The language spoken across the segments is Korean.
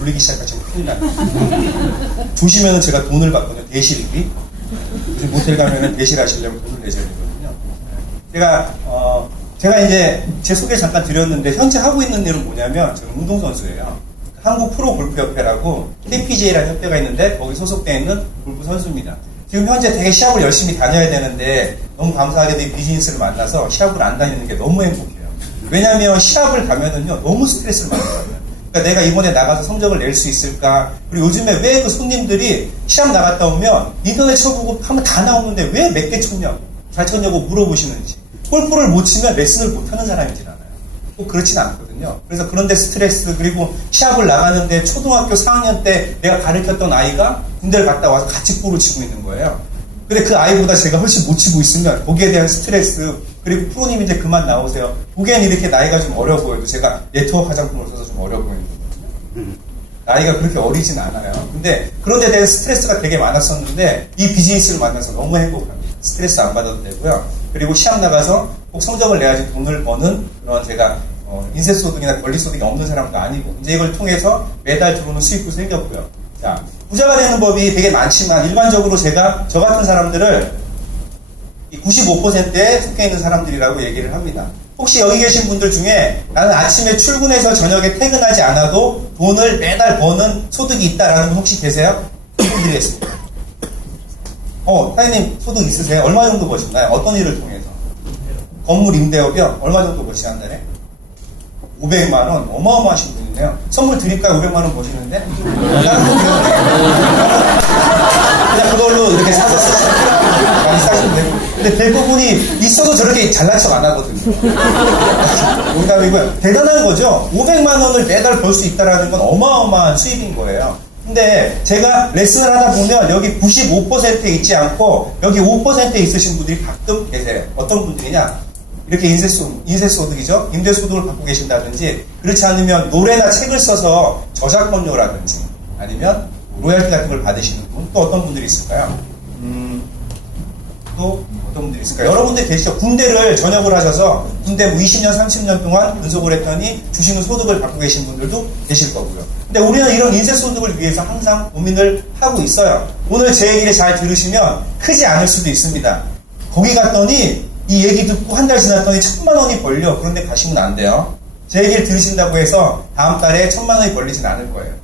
졸리기 시작하시면 큰일 납니다. 조시면은 제가 돈을 받거든요. 대실비. 요즘 모텔 가면은 대실하시려면 돈을 내셔야 되거든요. 제가 이제 제 소개 잠깐 드렸는데 현재 하고 있는 일은 뭐냐면 저는 운동선수예요. 한국 프로골프협회라고 KPGA라는 협회가 있는데 거기 소속되어 있는 골프 선수입니다. 지금 현재 되게 시합을 열심히 다녀야 되는데 너무 감사하게도 이 비즈니스를 만나서 시합을 안 다니는 게 너무 행복해요. 왜냐하면 시합을 가면은요 너무 스트레스를 많이 받아요. 그러니까 내가 이번에 나가서 성적을 낼 수 있을까? 그리고 요즘에 왜 그 손님들이 시합 나갔다 오면 인터넷 쳐보고 하면 다 나오는데 왜 몇 개 쳤냐고 잘 쳤냐고 물어보시는지 골프를 못 치면 레슨을 못 하는 사람이진 않아요. 꼭 그렇진 않거든요. 그래서 그런데 스트레스 그리고 시합을 나가는데 초등학교 4학년 때 내가 가르쳤던 아이가 군대를 갔다 와서 같이 볼을 치고 있는 거예요. 근데 그 아이보다 제가 훨씬 못 치고 있으면 거기에 대한 스트레스 그리고 프로님 이제 그만 나오세요. 보기엔 이렇게 나이가 좀 어려 보여도 제가 네트워크 화장품을 써서 좀 어려 보이는 거거든요. 나이가 그렇게 어리진 않아요. 근데 그런 데 대한 스트레스가 되게 많았었는데 이 비즈니스를 만나서 너무 행복합니다. 스트레스 안 받아도 되고요. 그리고 시합 나가서 꼭 성적을 내야지 돈을 버는 그런 제가 인쇄소득이나 권리소득이 없는 사람도 아니고 이제 이걸 통해서 매달 들어오는 수입도 생겼고요. 자, 부자가 되는 법이 되게 많지만 일반적으로 제가 저 같은 사람들을 95%에 속해 있는 사람들이라고 얘기를 합니다. 혹시 여기 계신 분들 중에 나는 아침에 출근해서 저녁에 퇴근하지 않아도 돈을 매달 버는 소득이 있다라는 분 혹시 계세요? 드리겠습니다. 사장님 소득 있으세요? 얼마 정도 버시나요? 어떤 일을 통해서? 건물 임대업이요? 얼마 정도 버시나 한 달에? 500만원? 어마어마하신 분이네요. 선물 드릴까요? 500만원 버시는데? 다른 거 드려도 그냥 그걸로 이렇게 사서 많이 사시면 되고. 근데 대부분이 있어도 저렇게 잘난 척 안 하거든요. 농담이고요. 대단한 거죠. 500만원을 매달 벌 수 있다는 건 어마어마한 수입인 거예요. 근데 제가 레슨을 하다 보면 여기 95%에 있지 않고 여기 5%에 있으신 분들이 가끔 계세요. 어떤 분들이냐? 이렇게 인쇄소득이죠. 임대소득을 갖고 계신다든지 그렇지 않으면 노래나 책을 써서 저작권료라든지 아니면 로열티 같은 걸 받으시는 분 또 어떤 분들이 있을까요? 또 어떤 분들이 있을까요? 여러분들 계시죠? 군대를 전역을 하셔서 군대 뭐 20년, 30년 동안 근속을 했더니 주시는 소득을 갖고 계신 분들도 계실 거고요. 근데 우리는 이런 인쇄소득을 위해서 항상 고민을 하고 있어요. 오늘 제 얘기를 잘 들으시면 크지 않을 수도 있습니다. 거기 갔더니 이 얘기 듣고 한 달 지났더니 1,000만 원이 벌려. 그런데 가시면 안 돼요. 제 얘기를 들으신다고 해서 다음 달에 1,000만 원이 벌리진 않을 거예요.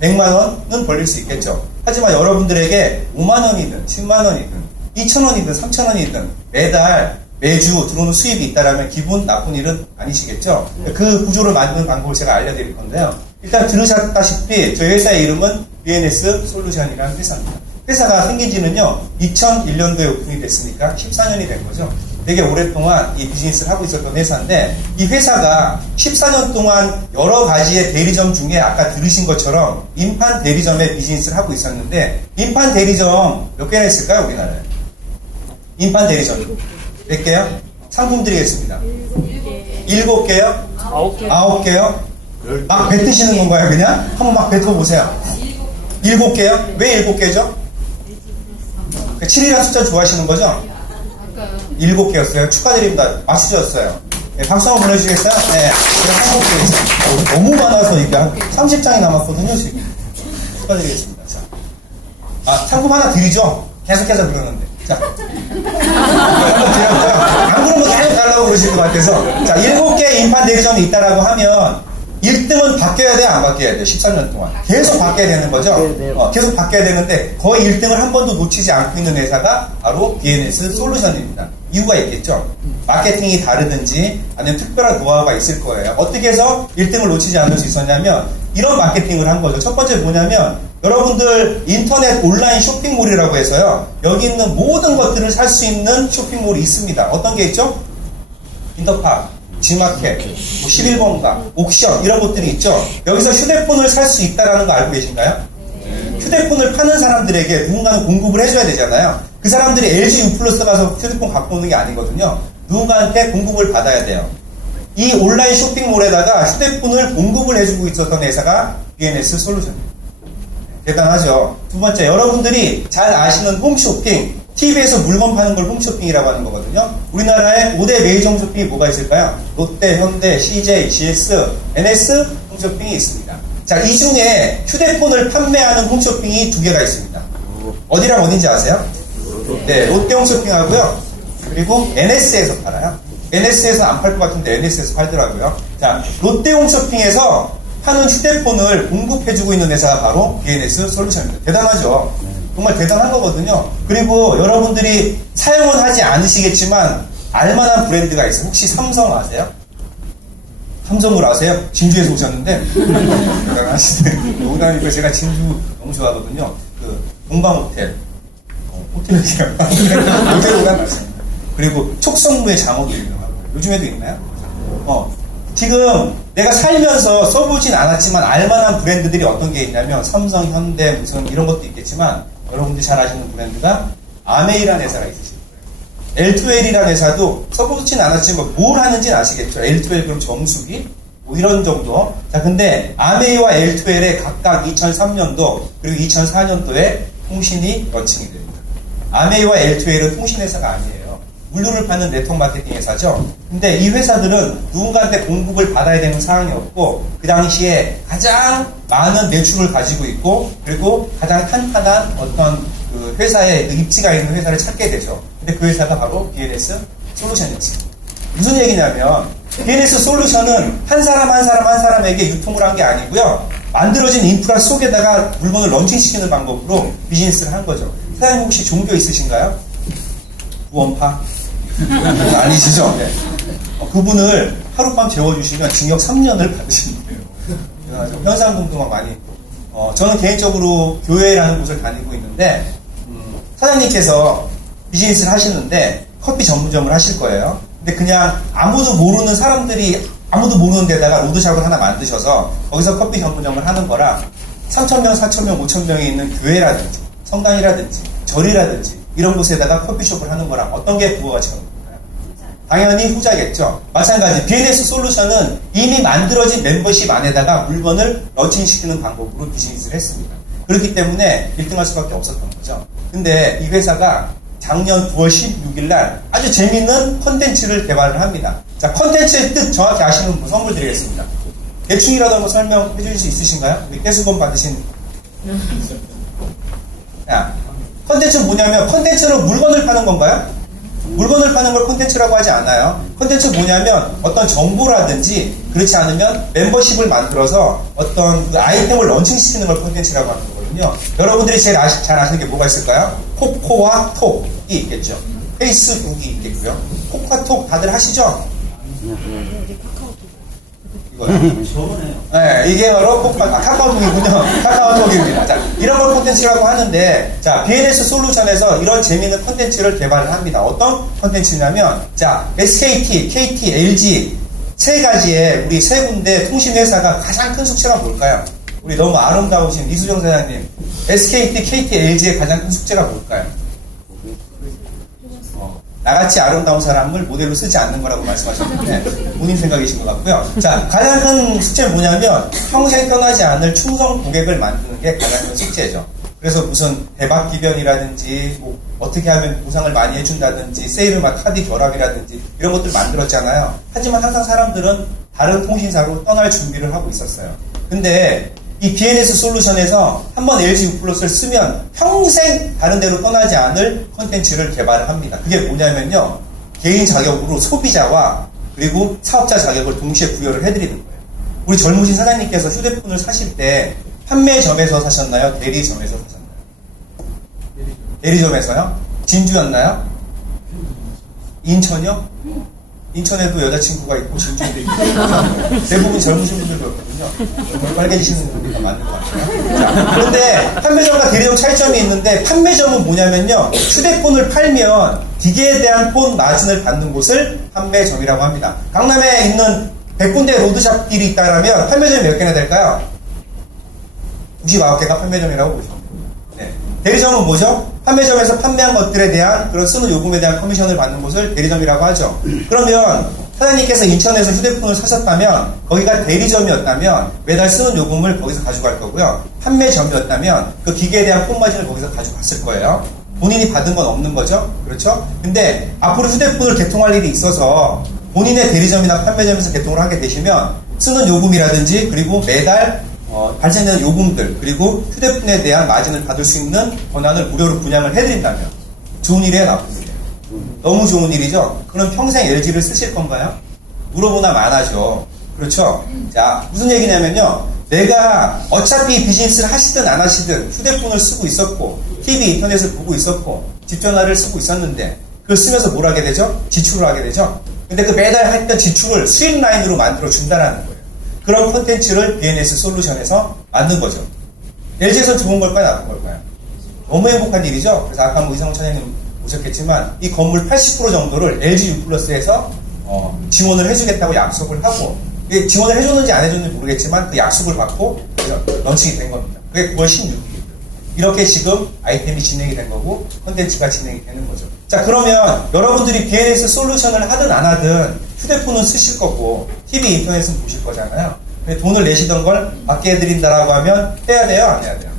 100만 원은 벌릴 수 있겠죠. 하지만 여러분들에게 5만 원이든 10만 원이든 2,000원이든 3,000원이든 매주 들어오는 수입이 있다라면 기분 나쁜 일은 아니시겠죠. 그 구조를 만드는 방법을 제가 알려드릴 건데요. 일단 들으셨다시피 저희 회사의 이름은 BNS 솔루션이라는 회사입니다. 회사가 생긴 지는요 2001년도에 오픈이 됐으니까 14년이 된 거죠. 되게 오랫동안 이 비즈니스를 하고 있었던 회사인데 이 회사가 14년 동안 여러 가지의 대리점 중에 아까 들으신 것처럼 인판 대리점의 비즈니스를 하고 있었는데 인판 대리점 몇 개나 있을까요 우리나라에? 인판 대리점 몇 개요? 상품 드리겠습니다. 7개요? 9개요? 막 뱉으시는 건가요 그냥? 한번 막 뱉어보세요. 7개요? 왜 7개죠? 7이라는 숫자 좋아하시는 거죠? 7개였어요. 축하드립니다. 맞추셨어요. 네, 박수 한번 보내주시겠어요? 네. 제가 한번 드리겠습니다. 너무 많아서 이게 한 30장이 남았거든요, 지금. 축하드리겠습니다. 자. 상품 하나 드리죠? 계속해서 그러는데. 자. 한번 드려볼까요? 안 그러면 계속 달라고 그러실 것 같아서. 자, 7개 인판 대리점이 있다라고 하면 1등은 바뀌어야 돼, 안 바뀌어야 돼? 13년 동안. 계속 바뀌어야 되는 거죠? 계속 바뀌어야 되는데 거의 1등을 한 번도 놓치지 않고 있는 회사가 바로 BNS 솔루션입니다. 이유가 있겠죠? 마케팅이 다르든지 아니면 특별한 노하우가 있을 거예요. 어떻게 해서 1등을 놓치지 않을 수 있었냐면 이런 마케팅을 한 거죠. 첫 번째 뭐냐면 여러분들 인터넷 온라인 쇼핑몰이라고 해서요. 여기 있는 모든 것들을 살 수 있는 쇼핑몰이 있습니다. 어떤 게 있죠? 인터파, G마켓, 11번가, 옥션 이런 것들이 있죠. 여기서 휴대폰을 살 수 있다는 거 알고 계신가요? 휴대폰을 파는 사람들에게 누군가는 공급을 해줘야 되잖아요. 그 사람들이 LG U+ 가서 휴대폰 갖고 오는 게 아니거든요. 누군가한테 공급을 받아야 돼요. 이 온라인 쇼핑몰에다가 휴대폰을 공급을 해주고 있었던 회사가 BNS 솔루션입니다. 대단하죠. 두 번째, 여러분들이 잘 아시는 홈쇼핑, TV에서 물건 파는 걸 홈쇼핑이라고 하는 거거든요. 우리나라에 5대 메이저 홈쇼핑이 뭐가 있을까요? 롯데, 현대, CJ, GS, NS 홈쇼핑이 있습니다. 자, 이 중에 휴대폰을 판매하는 홈쇼핑이 두 개가 있습니다. 어디랑 어딘지 아세요? 네, 롯데 홈쇼핑하고요. 그리고 NS에서 팔아요. NS에서 안 팔 것 같은데 NS에서 팔더라고요. 자, 롯데 홈쇼핑에서 파는 휴대폰을 공급해주고 있는 회사가 바로 BNS 솔루션입니다. 대단하죠? 정말 대단한 거거든요. 그리고 여러분들이 사용은 하지 않으시겠지만 알만한 브랜드가 있어요. 혹시 삼성 아세요? 삼성을 아세요? 진주에서 오셨는데 대단하시네. 농담이고 제가 진주 너무 좋아하거든요. 그 동방호텔 호텔 얘기해요. 호텔 오간 맞습니다. 그리고 촉성무의 장어도 유명하고요. 요즘에도 있나요? 지금 내가 살면서 써보진 않았지만 알만한 브랜드들이 어떤 게 있냐면 삼성, 현대, 무슨 이런 것도 있겠지만 여러분들이 잘 아시는 브랜드가 아메이라는 회사가 있으실 거예요. L2L이라는 회사도 써보진 않았지만 뭘 하는지는 아시겠죠? L2L 그럼 정수기? 뭐 이런 정도. 자, 근데 아메이와 L2L에 각각 2003년도 그리고 2004년도에 통신이 런칭이 됩니다. 아메이와 L2L은 통신회사가 아니에요. 물류를 파는 네트워크 마케팅 회사죠. 근데 이 회사들은 누군가한테 공급을 받아야 되는 상황이 없고 그 당시에 가장 많은 매출을 가지고 있고 그리고 가장 탄탄한 어떤 그 회사의 그 입지가 있는 회사를 찾게 되죠. 근데 그 회사가 바로 BNS 솔루션이지. 무슨 얘기냐면 BNS 솔루션은 한 사람 한 사람에게 유통을 한 게 아니고요. 만들어진 인프라 속에다가 물건을 런칭시키는 방법으로 비즈니스를 한 거죠. 사장님 혹시 종교 있으신가요? 구원파? 아니시죠? 네. 그분을 하룻밤 재워주시면 징역 3년을 받으시는 거예요. 현상금도만 많이 있고. 저는 개인적으로 교회라는 곳을 다니고 있는데 사장님께서 비즈니스를 하시는데 커피 전문점을 하실 거예요. 근데 그냥 아무도 모르는 사람들이 아무도 모르는 데다가 로드샵을 하나 만드셔서 거기서 커피 전문점을 하는 거라 3,000명, 4,000명, 5,000명이 있는 교회라든지 성당이라든지 절이라든지 이런 곳에다가 커피숍을 하는 거랑 어떤 게 부가가치가 높을까요? 당연히 후자겠죠. 마찬가지 BNS 솔루션은 이미 만들어진 멤버십 안에다가 물건을 런칭시키는 방법으로 비즈니스를 했습니다. 그렇기 때문에 1등할 수밖에 없었던 거죠. 근데 이 회사가 작년 9월 16일 날 아주 재밌는 컨텐츠를 개발을 합니다. 자, 컨텐츠의 뜻 정확히 아시는 분 선물 드리겠습니다. 대충이라도 한번 설명해 주실 수 있으신가요? 우리 깨수건 받으신. 야, 컨텐츠는 뭐냐면 컨텐츠로 물건을 파는 건가요? 물건을 파는 걸 컨텐츠라고 하지 않아요. 컨텐츠 뭐냐면 어떤 정보라든지 그렇지 않으면 멤버십을 만들어서 어떤 그 아이템을 런칭시키는 걸 컨텐츠라고 하는 거거든요. 여러분들이 제일 잘 아시는 게 뭐가 있을까요? 코코와 톡이 있겠죠. 페이스북이 있겠고요. 코카톡 다들 하시죠? 네, 이게 바로 카카오톡이군요. 카카오톡입니다. 자, 이런 걸 콘텐츠라고 하는데, 자, BNS 솔루션에서 이런 재미있는 콘텐츠를 개발을 합니다. 어떤 콘텐츠냐면, 자, SKT, KT, LG 세 가지의 우리 세 군데 통신회사가 가장 큰 숙제가 뭘까요? 우리 너무 아름다우신 이수정 사장님, SKT, KT, LG의 가장 큰 숙제가 뭘까요? 나같이 아름다운 사람을 모델로 쓰지 않는 거라고 말씀하셨는데 본인 생각이신 것 같고요. 자, 가장 큰 숙제는 뭐냐면 평생 떠나지 않을 충성 고객을 만드는 게 가장 큰 숙제죠. 그래서 무슨 대박 기변이라든지 뭐 어떻게 하면 보상을 많이 해준다든지 세일을 막 카드 결합이라든지 이런 것들 만들었잖아요. 하지만 항상 사람들은 다른 통신사로 떠날 준비를 하고 있었어요. 근데 이 BNS 솔루션에서 한번 LG U+를 쓰면 평생 다른 데로 떠나지 않을 콘텐츠를 개발을 합니다. 그게 뭐냐면요. 개인 자격으로 소비자와 그리고 사업자 자격을 동시에 부여를 해드리는 거예요. 우리 젊으신 사장님께서 휴대폰을 사실 때 판매점에서 사셨나요? 대리점에서 사셨나요? 대리점에서요? 진주였나요? 인천이요? 인천에도 여자친구가 있고 진주에도 있고 대부분 젊으신 분들 그렇거든요. 정말 빨개지시는 분들이 많은 것 같아요. 자, 그런데 판매점과 대리점 차이점이 있는데 판매점은 뭐냐면요. 휴대폰을 팔면 기계에 대한 폰 마진을 받는 곳을 판매점이라고 합니다. 강남에 있는 100군데 로드샵길이 있다면 판매점이 몇 개나 될까요? 99개가 판매점이라고 보시면 됩니다. 네. 대리점은 뭐죠? 판매점에서 판매한 것들에 대한 그런 쓰는 요금에 대한 커미션을 받는 곳을 대리점이라고 하죠. 그러면 사장님께서 인천에서 휴대폰을 사셨다면 거기가 대리점이었다면 매달 쓰는 요금을 거기서 가져갈 거고요. 판매점이었다면 그 기계에 대한 폰마진을 거기서 가져갔을 거예요. 본인이 받은 건 없는 거죠. 그렇죠? 근데 앞으로 휴대폰을 개통할 일이 있어서 본인의 대리점이나 판매점에서 개통을 하게 되시면 쓰는 요금이라든지 그리고 매달 발생되는 요금들 그리고 휴대폰에 대한 마진을 받을 수 있는 권한을 무료로 분양을 해드린다면 좋은 일이에요, 나쁜 일이에요? 너무 좋은 일이죠? 그럼 평생 LG를 쓰실 건가요? 물어보나 마나죠. 그렇죠? 자, 무슨 얘기냐면요. 내가 어차피 비즈니스를 하시든 안 하시든 휴대폰을 쓰고 있었고 TV, 인터넷을 보고 있었고 집전화를 쓰고 있었는데 그걸 쓰면서 뭘 하게 되죠? 지출을 하게 되죠? 근데 그 매달 했던 지출을 수익 라인으로 만들어 준다라는 거예요. 그런 콘텐츠를 BNS 솔루션에서 만든 거죠. LG에서 좋은 걸까요? 나쁜 걸까요? 너무 행복한 일이죠? 그래서 아까 이상훈 차장님 오셨겠지만 이 건물 80% 정도를 LG U+에서 지원을 해주겠다고 약속을 하고 지원을 해줬는지 안 해줬는지 모르겠지만 그 약속을 받고 런칭이 된 겁니다. 그게 9월 16일. 이렇게 지금 아이템이 진행이 된 거고 콘텐츠가 진행이 되는 거죠. 자, 그러면 여러분들이 BNS 솔루션을 하든 안 하든 휴대폰은 쓰실 거고 TV, 인터넷은 보실 거잖아요. 돈을 내시던 걸 받게 해드린다라고 하면 해야 돼요? 안 해야 돼요?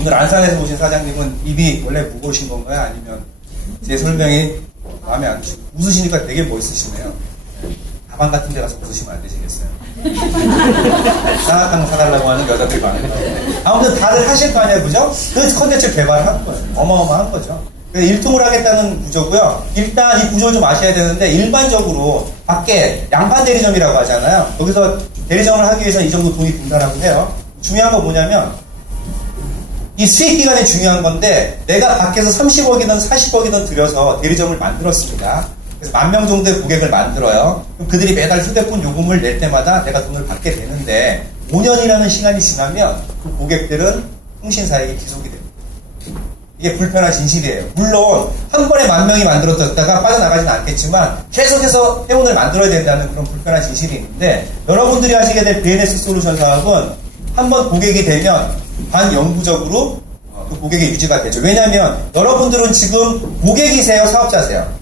오늘 안산에서 오신 사장님은 입이 원래 무거우신 건가요? 아니면 제 설명이 마음에 안 드시고 웃으시니까 되게 멋있으시네요. 가방 같은 데 가서 웃으시면 안 되시겠어요? 쌍화탕 사달라고 하는 여자들이 많아요. 아무튼 다들 하실 거 아니에요, 그죠? 그 컨텐츠 개발한 거예요. 어마어마한 거죠. 그래서 일통을 하겠다는 구조고요. 일단 이 구조를 좀 아셔야 되는데 일반적으로 밖에 양판 대리점이라고 하잖아요. 거기서 대리점을 하기 위해서 이 정도 돈이 든다라고 해요. 중요한 건 뭐냐면 이 수익 기간이 중요한 건데 내가 밖에서 30억이든 40억이든 들여서 대리점을 만들었습니다. 그래서 10,000명 정도의 고객을 만들어요. 그럼 그들이 매달 휴대폰 요금을 낼 때마다 내가 돈을 받게 되는데 5년이라는 시간이 지나면 그 고객들은 통신사에게 기속이 됩니다. 이게 불편한 진실이에요. 물론 한 번에 10,000명이 만들어졌다가 빠져나가지는 않겠지만 계속해서 회원을 만들어야 된다는 그런 불편한 진실이 있는데 여러분들이 하시게 될 BNS 솔루션 사업은 한 번 고객이 되면 반영구적으로 그 고객이 유지가 되죠. 왜냐하면 여러분들은 지금 고객이세요? 사업자세요?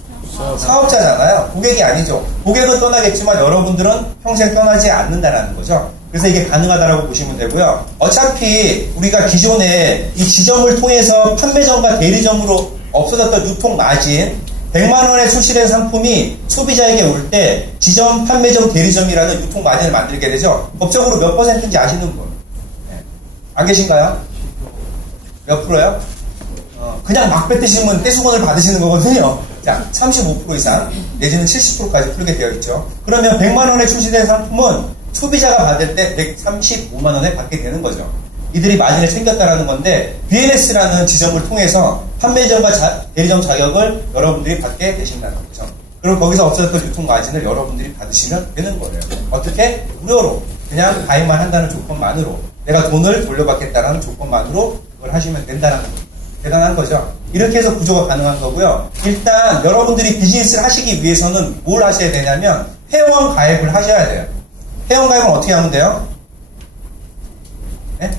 사업자잖아요. 고객이 아니죠. 고객은 떠나겠지만 여러분들은 평생 떠나지 않는다는 거죠. 그래서 이게 가능하다고 보시면 되고요. 어차피 우리가 기존에 이 지점을 통해서 판매점과 대리점으로 없어졌던 유통 마진 100만 원에 출시된 상품이 소비자에게 올 때 지점, 판매점, 대리점이라는 유통 마진을 만들게 되죠. 법적으로 몇 %인지 아시는 분? 네. 안 계신가요? 몇 프로요? 그냥 막 뱉으시면 떼수건을 받으시는 거거든요. 자, 35% 이상 내지는 70%까지 풀게 되어 있죠. 그러면 100만 원에 출시된 상품은 소비자가 받을 때 135만 원에 받게 되는 거죠. 이들이 마진을 챙겼다라는 건데 BNS라는 지점을 통해서 판매점과 대리점 자격을 여러분들이 받게 되신다는 거죠. 그리고 거기서 없어졌던 유통 마진을 여러분들이 받으시면 되는 거예요. 어떻게? 무료로. 그냥 가입만 한다는 조건만으로 내가 돈을 돌려받겠다는 조건만으로 그걸 하시면 된다는 겁니다. 대단한 거죠. 이렇게 해서 구조가 가능한 거고요. 일단 여러분들이 비즈니스를 하시기 위해서는 뭘 하셔야 되냐면 회원 가입을 하셔야 돼요. 회원 가입은 어떻게 하면 돼요? 네?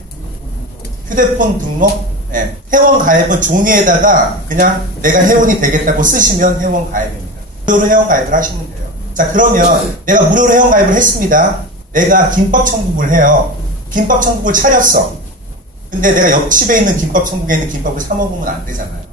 휴대폰 등록? 네. 회원 가입은 종이에다가 그냥 내가 회원이 되겠다고 쓰시면 회원 가입입니다. 무료로 회원 가입을 하시면 돼요. 자, 그러면 내가 무료로 회원 가입을 했습니다. 내가 김밥 천국을 해요. 김밥 천국을 차렸어. 근데 내가 옆집에 있는 김밥 천국에 있는 김밥을 사 먹으면 안 되잖아요.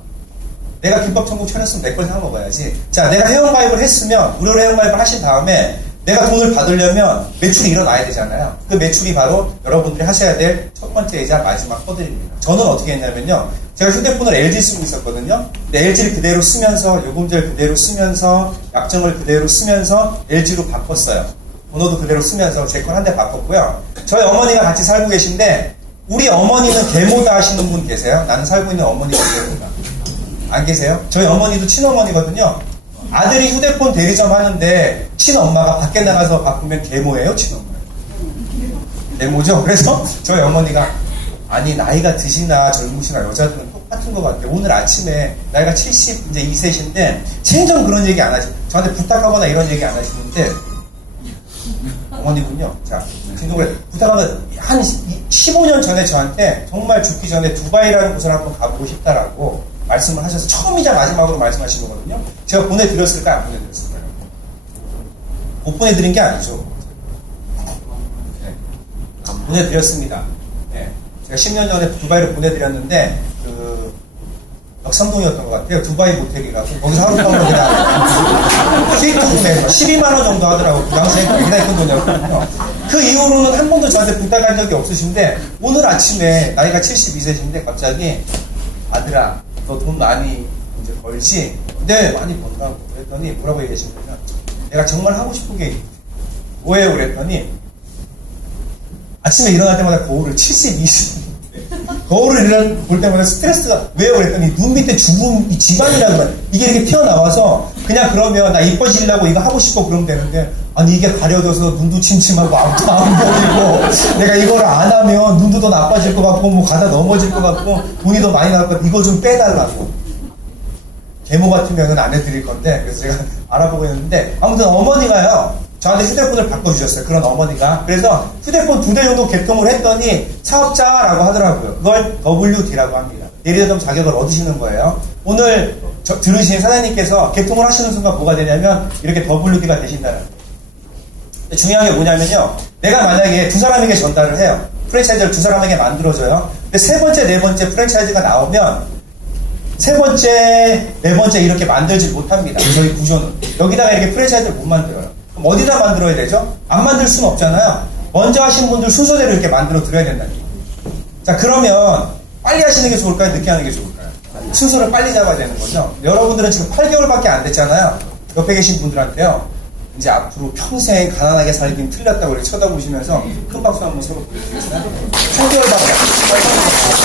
내가 김밥 천국 차렸으면 내 걸 사 먹어야지. 자, 내가 회원가입을 했으면 무료로 회원가입을 하신 다음에 내가 돈을 받으려면 매출이 일어나야 되잖아요. 그 매출이 바로 여러분들이 하셔야 될 첫 번째이자 마지막 허들입니다. 저는 어떻게 했냐면요. 제가 휴대폰을 LG 쓰고 있었거든요. 근데 LG를 그대로 쓰면서 요금제를 그대로 쓰면서 약정을 그대로 쓰면서 LG로 바꿨어요. 번호도 그대로 쓰면서 제 건 한 대 바꿨고요. 저희 어머니가 같이 살고 계신데 우리 어머니는 계모다 하시는 분 계세요? 나는 살고 있는 어머니가 계모다. 안 계세요? 저희 어머니도 친어머니거든요. 아들이 휴대폰 대리점 하는데 친엄마가 밖에 나가서 바꾸면 계모예요? 친엄마예요? 계모죠? 그래서 저희 어머니가 아니 나이가 드시나 젊으시나 여자들은 똑같은 것 같아요. 오늘 아침에 나이가 72세신데 생전 그런 얘기 안 하시 저한테 부탁하거나 이런 얘기 안 하시는데 어머니군요. 자, 진동을 부탁하면 한 15년 전에 저한테 정말 죽기 전에 두바이라는 곳을 한번 가보고 싶다라고 말씀을 하셔서 처음이자 마지막으로 말씀하신 거거든요. 제가 보내드렸을까요? 안 보내드렸을까요? 못 보내드린 게 아니죠. 네. 보내드렸습니다. 네. 제가 10년 전에 두바이를 보내드렸는데 역삼동이었던 것 같아요. 두바이 모텔이라고. 거기서 하룻밤을 그냥 스위트 구매해서 12만 원 정도 하더라고요. 그 당시에 굉장히 큰 돈이었거든요. 그 이후로는 한 번도 저한테 부탁한 적이 없으신데 오늘 아침에 나이가 72세신데 갑자기 아들아 너 돈 많이 이제 벌지? 네 많이 번다고 그랬더니 뭐라고 얘기하시냐면 내가 정말 하고 싶은 게 뭐예요? 그랬더니 아침에 일어날 때마다 거울을 72시 거울을 볼 때마다 스트레스가 왜요? 그랬더니 눈 밑에 주름이 지방이라고 그래. 이게 이렇게 튀어나와서 그냥 그러면 나 이뻐지려고 이거 하고 싶어 그러면 되는데 아니 이게 가려져서 눈도 침침하고 앞도 안 보이고 내가 이걸 안 하면 눈도 더 나빠질 것 같고 뭐 가다 넘어질 것 같고 돈이 더 많이 나올 것 같고 이거 좀 빼달라고 계모 같으면 안 해드릴 건데 그래서 제가 알아보고 있는데 아무튼 어머니가요 저한테 휴대폰을 바꿔주셨어요. 그런 어머니가. 그래서 휴대폰 2대 정도 개통을 했더니 사업자라고 하더라고요. 그걸 WD라고 합니다. 대리점 자격을 얻으시는 거예요. 오늘 들으신 사장님께서 개통을 하시는 순간 뭐가 되냐면 이렇게 WD가 되신다는 거예요. 중요한 게 뭐냐면요. 내가 만약에 2사람에게 전달을 해요. 프랜차이즈를 2사람에게 만들어줘요. 근데 3번째, 4번째 프랜차이즈가 나오면 3번째, 4번째 이렇게 만들지 못합니다. 저희 구조는. 여기다가 이렇게 프랜차이즈를 못 만들어요. 그럼 어디다 만들어야 되죠? 안 만들 수는 없잖아요. 먼저 하신 분들 순서대로 이렇게 만들어 드려야 된다니까. 자, 그러면 빨리 하시는 게 좋을까요? 늦게 하는 게 좋을까요? 순서를 빨리 잡아야 되는 거죠. 여러분들은 지금 8개월밖에 안 됐잖아요. 옆에 계신 분들한테요. 이제 앞으로 평생 가난하게 살긴 틀렸다고 이렇게 쳐다보시면서 큰 박수 한번 서로 보여주겠어요?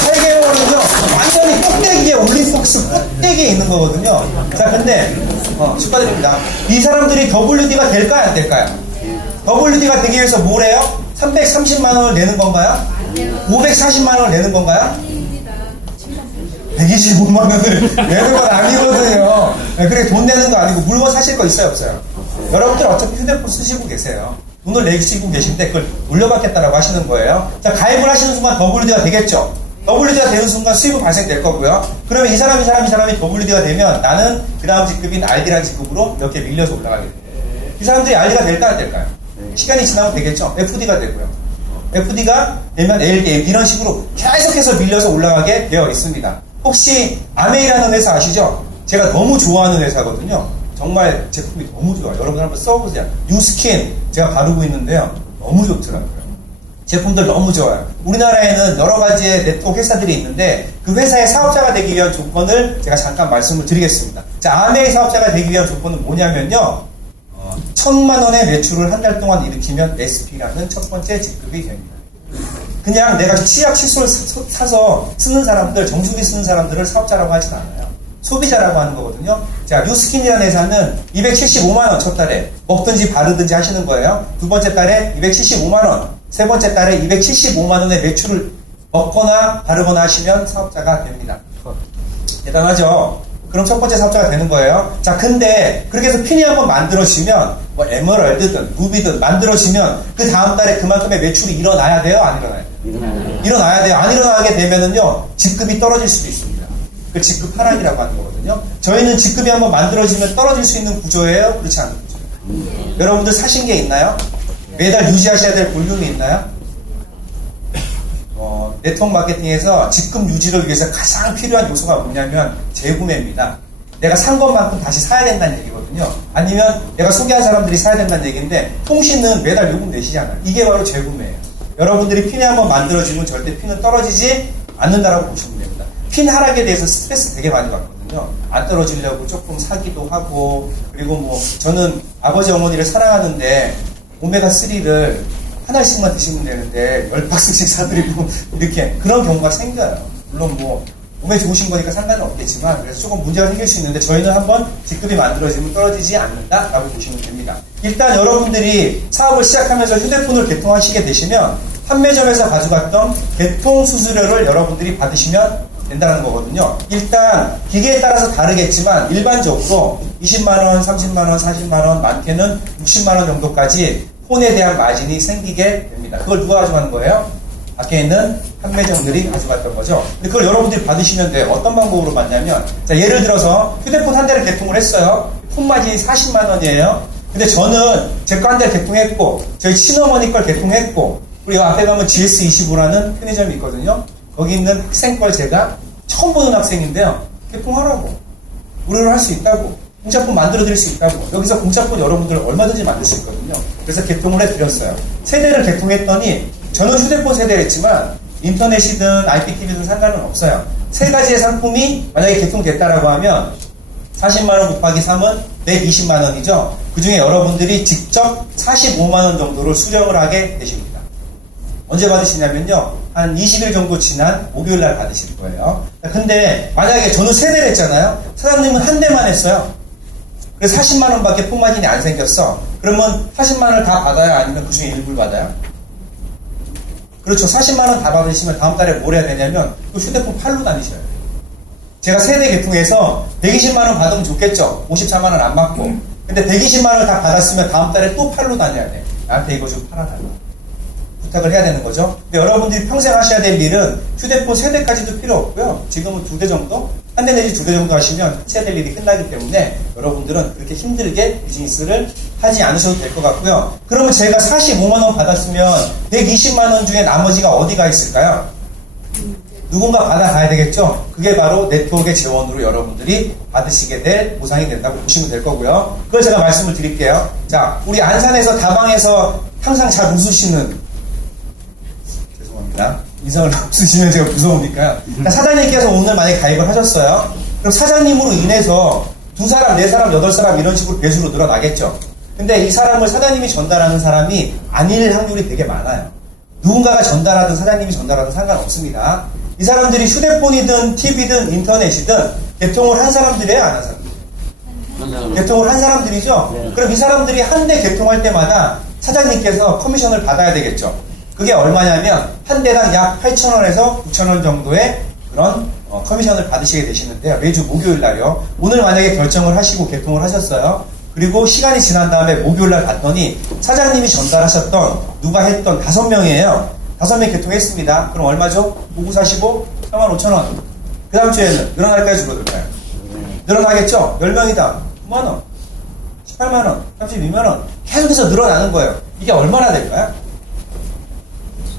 8개월은요, 완전히 꼭대기에 올림픽스 꼭대기에 있는 거거든요. 자, 근데, 축하드립니다. 이 사람들이 WD가 될까요? 안 될까요? WD가 되기 위해서 뭐래요? 330만원을 내는 건가요? 540만원을 내는 건가요? 125만원을 내는 건 아니거든요. 그래, 돈 내는 거 아니고 물건 사실 거 있어요, 없어요? 여러분들 어차피 휴대폰 쓰시고 계세요. 돈을 내시고 계신데 그걸 물려받겠다라고 하시는 거예요. 자, 가입을 하시는 순간 WD가 되겠죠? WD가 되는 순간 수입은 발생될 거고요. 그러면 이 사람이 WD가 되면 나는 그 다음 직급인 RD라는 직급으로 이렇게 밀려서 올라가게 돼요. 이 사람들이 RD가 될까 안 될까요? 시간이 지나면 되겠죠? FD가 되고요. FD가 되면 LD 이런 식으로 계속해서 밀려서 올라가게 되어 있습니다. 혹시 아메이라는 회사 아시죠? 제가 너무 좋아하는 회사거든요. 정말 제품이 너무 좋아요. 여러분 한번 써보세요. 뉴스킨 제가 바르고 있는데요. 너무 좋더라고요. 제품들 너무 좋아요. 우리나라에는 여러 가지의 네트워크 회사들이 있는데 그 회사의 사업자가 되기 위한 조건을 제가 잠깐 말씀을 드리겠습니다. 자, 아메이 사업자가 되기 위한 조건은 뭐냐면요. 1,000만 원의 매출을 한 달 동안 일으키면 SP라는 첫 번째 직급이 됩니다. 그냥 내가 치약 칫솔 사서 쓰는 사람들, 정수기 쓰는 사람들을 사업자라고 하진 않아요. 소비자라고 하는 거거든요. 자, 뉴스킨이라는 회사는 275만원 첫 달에 먹든지 바르든지 하시는 거예요. 두 번째 달에 275만원, 세 번째 달에 275만원의 매출을 먹거나 바르거나 하시면 사업자가 됩니다. 대단하죠? 그럼 첫 번째 사업자가 되는 거예요. 자, 근데 그렇게 해서 핀이 한번 만들어지면 뭐 에메랄드든 루비든 만들어지면 그 다음 달에 그만큼의 매출이 일어나야 돼요? 안 일어나요? 일어나야 돼요. 안 일어나게 되면은요 직급이 떨어질 수도 있습니다. 그 직급 하락이라고 하는 거거든요. 저희는 직급이 한번 만들어지면 떨어질 수 있는 구조예요? 그렇지 않은 구조예요? 여러분들 사신 게 있나요? 매달 유지하셔야 될 볼륨이 있나요? 네트워크 마케팅에서 직급 유지를 위해서 가장 필요한 요소가 뭐냐면 재구매입니다. 내가 산 것만큼 다시 사야 된다는 얘기거든요. 아니면 내가 소개한 사람들이 사야 된다는 얘기인데 통신은 매달 요금 내시잖아요. 이게 바로 재구매예요. 여러분들이 핀이 한번 만들어지면 절대 핀은 떨어지지 않는다라고 보시면 됩니다. 핀 하락에 대해서 스트레스 되게 많이 받거든요. 안 떨어지려고 조금 사기도 하고 그리고 뭐 저는 아버지 어머니를 사랑하는데 오메가3를 하나씩만 드시면 되는데 10박스씩 사드리고 이렇게 그런 경우가 생겨요. 물론 뭐 몸에 좋으신 거니까 상관은 없겠지만 그래서 조금 문제가 생길 수 있는데 저희는 한번 직급이 만들어지면 떨어지지 않는다라고 보시면 됩니다. 일단 여러분들이 사업을 시작하면서 휴대폰을 개통하시게 되시면 판매점에서 가져갔던 개통 수수료를 여러분들이 받으시면 된다는 거거든요. 일단 기계에 따라서 다르겠지만 일반적으로 20만원, 30만원, 40만원, 많게는 60만원 정도까지 폰에 대한 마진이 생기게 됩니다. 그걸 누가 가져가는 거예요? 밖에 있는 판매점들이 가져갔던 거죠. 근데 그걸 여러분들이 받으시면 돼요. 어떤 방법으로 받냐면 자, 예를 들어서 휴대폰 한 대를 개통을 했어요. 폰 마진이 40만 원이에요. 근데 저는 제 거 한 대 개통했고 저희 친어머니 걸 개통했고 그리고 앞에 가면 GS25라는 편의점이 있거든요. 거기 있는 학생 걸 제가 처음 보는 학생인데요. 개통하라고. 우리는 할 수 있다고. 공짜폰 만들어 드릴 수 있다고. 여기서 공짜폰 여러분들 얼마든지 만들 수 있거든요. 그래서 개통을 해드렸어요. 세대를 개통했더니 저는 휴대폰 세대였지만 인터넷이든 IPTV든 상관은 없어요. 세 가지의 상품이 만약에 개통됐다라고 하면 40만원 곱하기 3은 120만원이죠. 그 중에 여러분들이 직접 45만원 정도를 수령을 하게 되십니다. 언제 받으시냐면요. 한 20일 정도 지난 목요일날 받으실 거예요. 근데 만약에 저는 세대를 했잖아요. 사장님은 한 대만 했어요. 그래서 40만원밖에 폰마진이 안 생겼어. 그러면 40만원을 다 받아요? 아니면 그 중에 일부를 받아요? 그렇죠. 40만원 다 받으시면 다음 달에 뭘 해야 되냐면 또 휴대폰 팔로 다니셔야 돼요. 제가 세대 개통해서 120만원 받으면 좋겠죠. 54만원 안 받고. 근데 120만원을 다 받았으면 다음 달에 또 팔로 다녀야 돼. 나한테 이거 좀 팔아달라. 부탁을 해야 되는 거죠. 근데 여러분들이 평생 하셔야 될 일은 휴대폰 세대까지도 필요 없고요. 지금은 2대 정도? 한 대 내지 2대 정도 하시면 해야 될 일이 끝나기 때문에 여러분들은 그렇게 힘들게 비즈니스를 하지 않으셔도 될 것 같고요. 그러면 제가 45만원 받았으면 120만원 중에 나머지가 어디가 있을까요? 누군가 받아가야 되겠죠? 그게 바로 네트워크의 재원으로 여러분들이 받으시게 될 보상이 된다고 보시면 될 거고요. 그걸 제가 말씀을 드릴게요. 자, 우리 안산에서 다방에서 항상 잘 웃으시는, 죄송합니다. 인상을 없으시면 제가 무서우니까요. 사장님께서 오늘 만약에 가입을 하셨어요. 그럼 사장님으로 인해서 2사람, 4사람, 8사람 이런 식으로 배수로 늘어나겠죠. 근데 이 사람을 사장님이 전달하는 사람이 아닐 확률이 되게 많아요. 누군가가 전달하든 사장님이 전달하든 상관없습니다. 이 사람들이 휴대폰이든 TV든 인터넷이든 개통을 한 사람들이에요, 안 한 사람들? 개통을 한 사람들이죠? 네. 그럼 이 사람들이 한 대 개통할 때마다 사장님께서 커미션을 받아야 되겠죠. 그게 얼마냐면 한 대당 약 8,000원에서 9,000원 정도의 그런 커미션을 받으시게 되시는데요. 매주 목요일 날요. 오늘 만약에 결정을 하시고 개통을 하셨어요. 그리고 시간이 지난 다음에 목요일 날 갔더니 사장님이 전달하셨던 누가 했던 5명이에요. 5명 개통했습니다. 그럼 얼마죠? 5945? 45,000원. 그 다음 주에는 늘어날까요? 줄어들까요? 늘어나겠죠? 10명이다. 9만원. 18만원. 32만원. 계속해서 늘어나는 거예요. 이게 얼마나 될까요?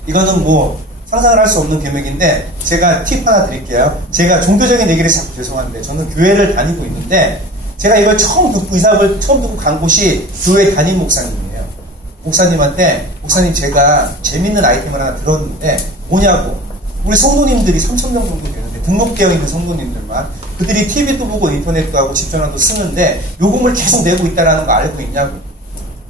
이거는 뭐 상상을 할 수 없는 금액인데 제가 팁 하나 드릴게요. 제가 종교적인 얘기를 자꾸 죄송한데 저는 교회를 다니고 있는데 제가 이걸 처음 듣고 이 사업을 처음 듣고 간 곳이 교회 담임 목사님이에요. 목사님한테 목사님 제가 재밌는 아이템을 하나 들었는데 뭐냐고. 우리 성도님들이 3,000명 정도 되는데 등록되어 있는 성도님들만 그들이 TV도 보고 인터넷도 하고 집전화도 쓰는데 요금을 계속 내고 있다는 거 알고 있냐고.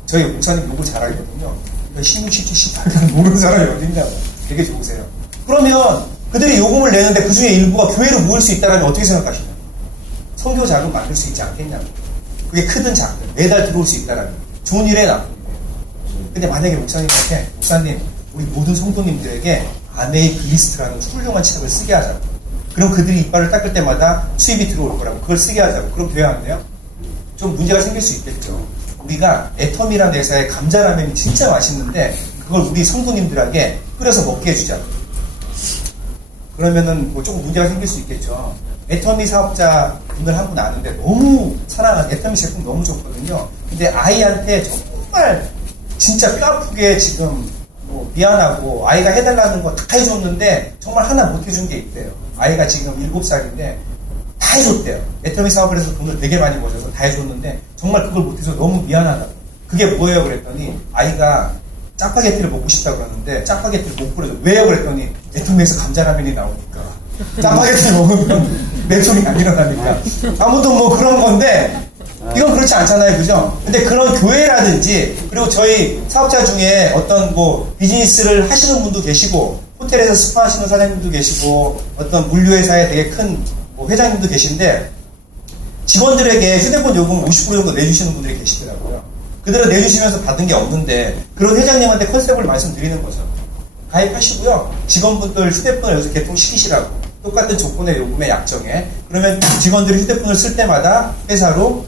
저희 목사님 요금 잘 알거든요. 16, 17, 18간 모르는 사람이 어딨냐고. 되게 좋으세요. 그러면 그들이 요금을 내는데 그 중에 일부가 교회로 모일 수 있다면 어떻게 생각하시나요? 선교 자금 만들 수 있지 않겠냐고. 그게 크든 작든 매달 들어올 수 있다라는 좋은 일에 나쁜 일이에요. 근데 만약에 목사님한테 목사님 우리 모든 성도님들에게 아메이 그리스트라는 훌륭한 책을 쓰게 하자고. 그럼 그들이 이빨을 닦을 때마다 수입이 들어올 거라고. 그걸 쓰게 하자고. 그럼 돼야 안 돼요? 좀 문제가 생길 수 있겠죠. 우리가 애텀이라는 회사의 감자라면이 진짜 맛있는데 그걸 우리 성도님들에게 끓여서 먹게 해주자고. 그러면은 뭐 조금 문제가 생길 수 있겠죠. 애터미 사업자 분을 한 분 아는데 너무 사랑하는 애터미 제품 너무 좋거든요. 근데 아이한테 정말 진짜 뼈 아프게 지금 뭐 미안하고 아이가 해달라는 거 다 해줬는데 정말 하나 못 해준 게 있대요. 아이가 지금 7살인데 다 해줬대요. 애터미 사업을 해서 돈을 되게 많이 모셔서 다 해줬는데 정말 그걸 못해서 너무 미안하다고. 그게 뭐예요? 그랬더니 아이가 짜파게티를 먹고 싶다고 그러는데 짜파게티를 못 뿌려줘. 왜요? 그랬더니 애터미에서 감자라면이 나오니까 짜파게티를 먹으면 내통이 안 일어나니까. 아무튼 뭐 그런 건데 이건 그렇지 않잖아요. 그죠? 근데 그런 교회라든지 그리고 저희 사업자 중에 어떤 뭐 비즈니스를 하시는 분도 계시고 호텔에서 스파 하시는 사장님도 계시고 어떤 물류회사에 되게 큰 뭐 회장님도 계신데 직원들에게 휴대폰 요금 50% 정도 내주시는 분들이 계시더라고요. 그들은 내주시면서 받은 게 없는데 그런 회장님한테 컨셉을 말씀드리는 거죠. 가입하시고요. 직원분들 휴대폰을 여기서 개통시키시라고. 똑같은 조건의 요금의 약정에. 그러면 직원들이 휴대폰을 쓸 때마다 회사로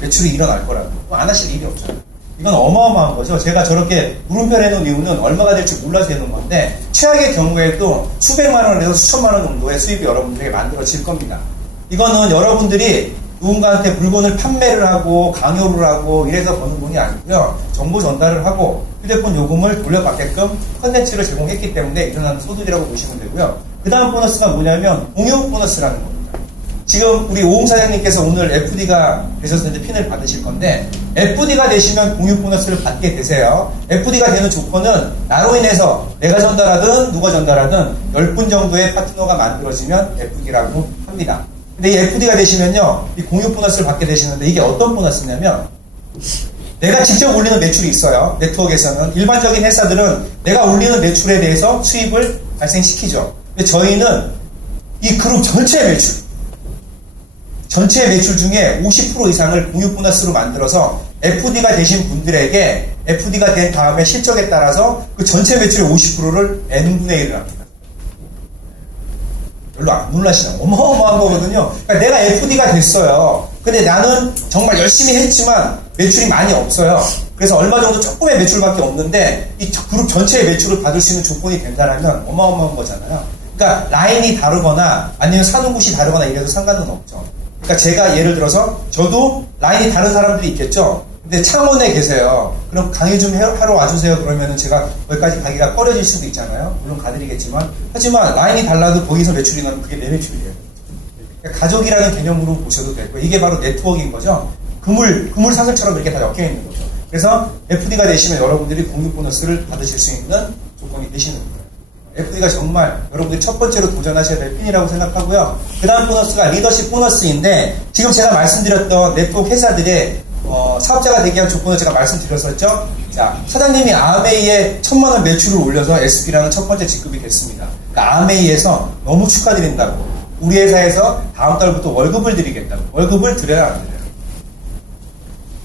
매출이 일어날 거라고. 안 하실 일이 없잖아요. 이건 어마어마한 거죠. 제가 저렇게 물음표 해놓은 이유는 얼마가 될지 몰라서 해놓은 건데 최악의 경우에도 수백만 원에서 수천만 원 정도의 수입이 여러분들에게 만들어질 겁니다. 이거는 여러분들이 누군가한테 물건을 판매를 하고 강요를 하고 이래서 버는 돈이 아니고요. 정보 전달을 하고 휴대폰 요금을 돌려받게끔 컨텐츠를 제공했기 때문에 일어나는 소득이라고 보시면 되고요. 그 다음 보너스가 뭐냐면 공유 보너스라는 겁니다. 지금 우리 오웅 사장님께서 오늘 FD가 되셔서 이제 핀을 받으실 건데, FD가 되시면 공유 보너스를 받게 되세요. FD가 되는 조건은 나로 인해서 내가 전달하든 누가 전달하든 10분 정도의 파트너가 만들어지면 FD라고 합니다. 근데 이 FD가 되시면요, 이 공유 보너스를 받게 되시는데, 이게 어떤 보너스냐면, 내가 직접 올리는 매출이 있어요. 네트워크에서는. 일반적인 회사들은 내가 올리는 매출에 대해서 수입을 발생시키죠. 근데 저희는 이 그룹 전체 매출 중에 50% 이상을 공유 보너스로 만들어서 FD가 되신 분들에게 FD가 된 다음에 실적에 따라서 그 전체 매출의 50%를 N분의 1을 합니다. 별로 안 놀라시나? 어마어마한 거거든요. 그러니까 내가 FD가 됐어요. 근데 나는 정말 열심히 했지만 매출이 많이 없어요. 그래서 얼마 정도 조금의 매출밖에 없는데 이 그룹 전체의 매출을 받을 수 있는 조건이 된다면 어마어마한 거잖아요. 그러니까 라인이 다르거나 아니면 사는 곳이 다르거나 이래도 상관은 없죠. 그러니까 제가 예를 들어서 저도 라인이 다른 사람들이 있겠죠. 근데 창원에 계세요. 그럼 강의 좀 하러 와주세요. 그러면은 제가 거기까지 가기가 꺼려질 수도 있잖아요. 물론 가드리겠지만. 하지만 라인이 달라도 거기서 매출이 나면 그게 내 매출이에요. 그러니까 가족이라는 개념으로 보셔도 되고, 이게 바로 네트워크인 거죠. 그물 사슬처럼 이렇게 다 엮여 있는 거죠. 그래서 FD가 되시면 여러분들이 공유 보너스를 받으실 수 있는 조건이 되시는 거예요. FD가 정말 여러분들이 첫 번째로 도전하셔야 될 핀이라고 생각하고요. 그 다음 보너스가 리더십 보너스인데, 지금 제가 말씀드렸던 네트워크 회사들의 사업자가 되기 위한 조건을 제가 말씀드렸었죠. 자, 사장님이 아메이에 1000만원 매출을 올려서 SP라는 첫 번째 직급이 됐습니다. 그러니까 아메이에서 너무 축하드린다고, 우리 회사에서 다음 달부터 월급을 드리겠다고. 월급을 드려요, 안 드려요?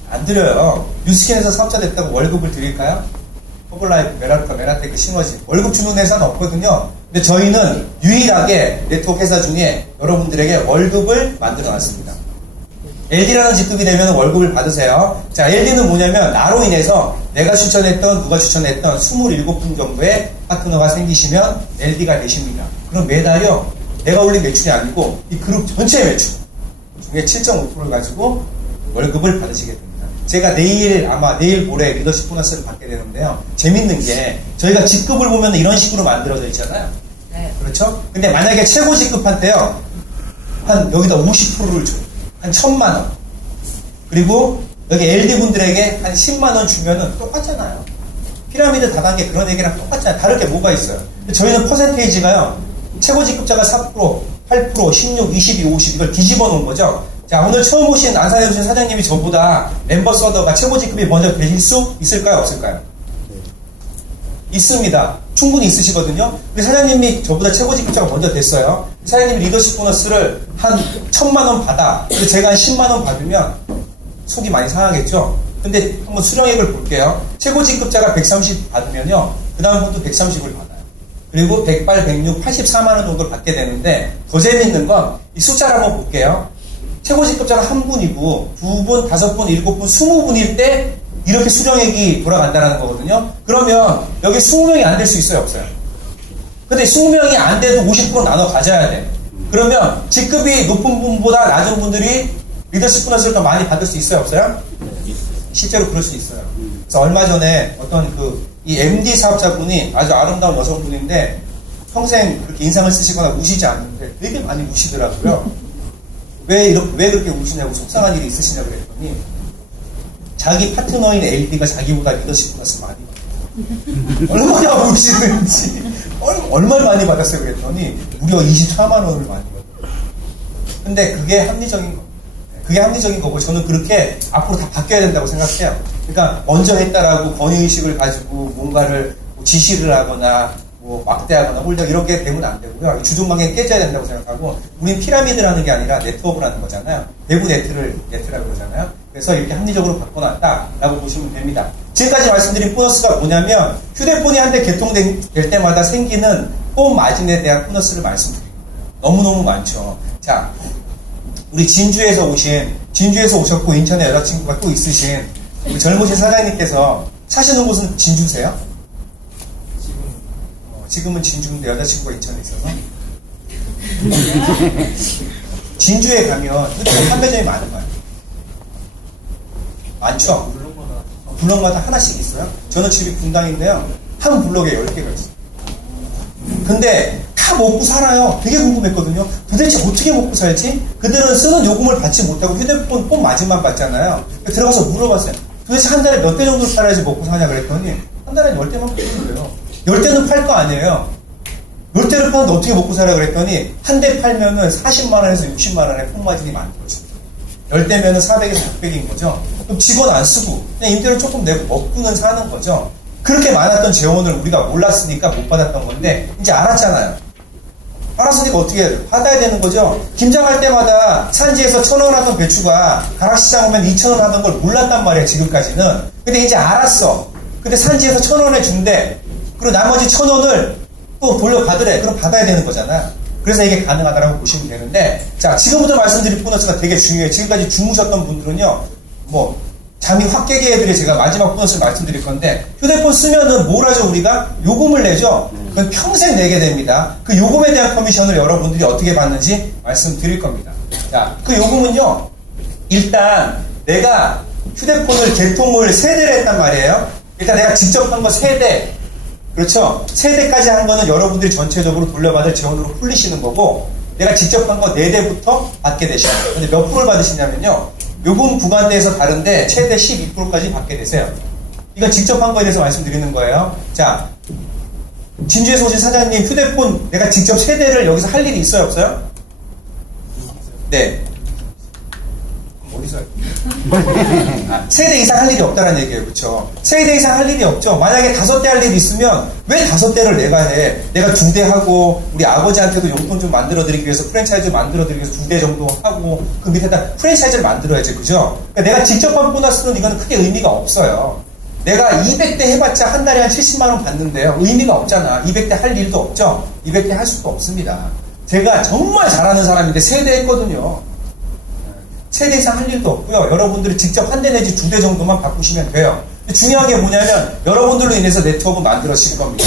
안 드려요. 뉴스킨에서 사업자 됐다고 월급을 드릴까요? 허블라이프, 메라테크, 시너지 월급 주는 회사는 없거든요. 근데 저희는 유일하게 네트워크 회사 중에 여러분들에게 월급을 만들어놨습니다. LD라는 직급이 되면 월급을 받으세요. 자, LD는 뭐냐면 나로 인해서 내가 추천했던, 누가 추천했던 27분 정도의 파트너가 생기시면 LD가 되십니다. 그럼 매달요, 내가 올린 매출이 아니고 이 그룹 전체 매출 중에 7.5%를 가지고 월급을 받으시게 됩니다. 제가 아마 내일 모레 리더십 보너스를 받게 되는데요. 재밌는 게 저희가 직급을 보면 이런 식으로 만들어져 있잖아요. 네. 그렇죠? 근데 만약에 최고 직급한테요, 한 여기다 50%를 줘요. 한 1000만원. 그리고 여기 LD분들에게 한 10만원 주면은 똑같잖아요. 피라미드 다단계 그런 얘기랑 똑같잖아요. 다를 게 뭐가 있어요? 저희는 퍼센테이지가요, 최고 직급자가 4%, 8%, 16, 22, 50 이걸 뒤집어 놓은 거죠. 자, 오늘 처음 오신 안산에 오신 사장님이 저보다 멤버 서더가 최고 직급이 먼저 되실 수 있을까요? 없을까요? 네. 있습니다. 충분히 있으시거든요. 근데 사장님이 저보다 최고 직급자가 먼저 됐어요. 사장님이 리더십 보너스를 한 1000만원 받아. 근데 제가 한 10만원 받으면 속이 많이 상하겠죠? 근데 한번 수령액을 볼게요. 최고 직급자가 130 받으면요, 그 다음 분도 130을 받아요. 그리고 108, 106, 84만원 정도를 받게 되는데, 더 재밌는 건 이 숫자를 한번 볼게요. 최고 직급자가 한 분이고 2분, 5분, 7분, 20분일 때 이렇게 수령액이 돌아간다는 거거든요. 그러면 여기 20명이 안 될 수 있어요, 없어요? 근데 20명이 안 돼도 50% 나눠 가져야 돼. 그러면 직급이 높은 분보다 낮은 분들이 리더십 보너스를 더 많이 받을 수 있어요, 없어요? 실제로 그럴 수 있어요. 그래서 얼마 전에 어떤 이 MD 사업자분이 아주 아름다운 여성분인데 평생 그렇게 인상을 쓰시거나 우시지 않는데 되게 많이 우시더라고요. 왜 그렇게 우시냐고, 속상한 일이 있으시냐고 그랬더니 자기 파트너인 LD가 자기보다 리더십 보너스 많이 받았어요. 얼마나 우시는지. 얼마를 많이 받았어요 그랬더니 무려 24만 원을 많이 받았어요. 근데 그게 합리적인 겁니다. 그게 합리적인 거고, 저는 그렇게 앞으로 다 바뀌어야 된다고 생각해요. 그러니까 먼저 했다라고 권위의식을 가지고 뭔가를 지시를 하거나 막대하거나 홀더 이렇게 되면 안 되고요. 주종관계는 깨져야 된다고 생각하고, 우린 피라미드라는 게 아니라 네트워크라는 거잖아요. 내부 네트라고 그러잖아요. 그래서 이렇게 합리적으로 바꿔놨다라고 보시면 됩니다. 지금까지 말씀드린 보너스가 뭐냐면, 휴대폰이 한 대 개통될 때마다 생기는 홈 마진에 대한 보너스를 말씀드립니다. 너무너무 많죠. 자, 우리 진주에서 오셨고 인천에 여자친구가 또 있으신 우리 젊으신 사장님께서 사시는 곳은 진주세요? 지금은 진주인데 여자친구가 인천에 있어서. 진주에 가면 휴대폰 판매점이 많은 거예요. 많죠? 블록마다 하나씩 있어요. 저는 집이 분당인데요, 한 블록에 10개가 있어요. 근데 다 먹고 살아요. 되게 궁금했거든요. 도대체 어떻게 먹고 살지? 그들은 쓰는 요금을 받지 못하고 휴대폰 폰 마진만 받잖아요. 들어가서 물어봤어요. 도대체 한 달에 몇 대 정도 팔아야지 먹고 사냐 그랬더니 한 달에 10대만 팔는 거예요. 10대는 팔 거 아니에요. 10대를 파는데 어떻게 먹고 살아 그랬더니 한 대 팔면은 40만 원에서 60만 원의 폰 마진이 만들어집니다. 10대면은 400에서 600인 거죠. 그럼 직원 안 쓰고 그냥 임대료 조금 내고 먹고는 사는 거죠. 그렇게 많았던 재원을 우리가 몰랐으니까 못 받았던 건데 이제 알았잖아요. 알았으니까 어떻게 해야 돼요? 받아야 되는 거죠. 김장할 때마다 산지에서 1,000원 하던 배추가 가락시장 오면 2,000원 하던 걸 몰랐단 말이에요. 지금까지는. 근데 이제 알았어. 근데 산지에서 1,000원에 준대. 그리고 나머지 1,000원을 또 돌려받으래. 그럼 받아야 되는 거잖아. 그래서 이게 가능하다라고 보시면 되는데, 자, 지금부터 말씀드릴 보너스가 되게 중요해요. 지금까지 주무셨던 분들은요, 잠이 확 깨게 애들이 제가 마지막 보너스를 말씀드릴 건데, 휴대폰 쓰면은 뭘 하죠, 우리가? 요금을 내죠? 그건 평생 내게 됩니다. 그 요금에 대한 커미션을 여러분들이 어떻게 받는지 말씀드릴 겁니다. 자, 그 요금은요, 일단 내가 휴대폰을 개통을 3대를 했단 말이에요. 일단 내가 직접 한 거 3대. 그렇죠? 3대까지 한 거는 여러분들이 전체적으로 돌려받을 재원으로 풀리시는 거고, 내가 직접 한 거 4대부터 받게 되시는 거예요. 근데 몇 프로를 받으시냐면요, 요금 구간대에서 다른데 최대 12%까지 받게 되세요. 이건 직접 한 거에 대해서 말씀드리는 거예요. 자, 진주에서 오신 사장님, 휴대폰 내가 직접 3대를 여기서 할 일이 있어요, 없어요? 네. 어디서 할게요? 3대 이상 할 일이 없다는 얘기예요. 그렇죠? 3대 이상 할 일이 없죠. 만약에 5대 할 일이 있으면 왜 5대를 내가 해? 내가 2대 하고 우리 아버지한테도 용돈 좀 만들어드리기 위해서 프랜차이즈 만들어드리기 위해서 2대 정도 하고 그 밑에다 프랜차이즈를 만들어야지. 그죠? 그러니까 내가 직접 한 보너스는 이거는 크게 의미가 없어요. 내가 200대 해봤자 한 달에 한 70만 원 받는데요. 의미가 없잖아. 200대 할 일도 없죠. 200대 할 수도 없습니다. 제가 정말 잘하는 사람인데 3대 했거든요. 3대 이상 할 일도 없고요. 여러분들이 직접 한 대 내지 2대 정도만 바꾸시면 돼요. 중요한 게 뭐냐면 여러분들로 인해서 네트워크 만들어질 겁니다.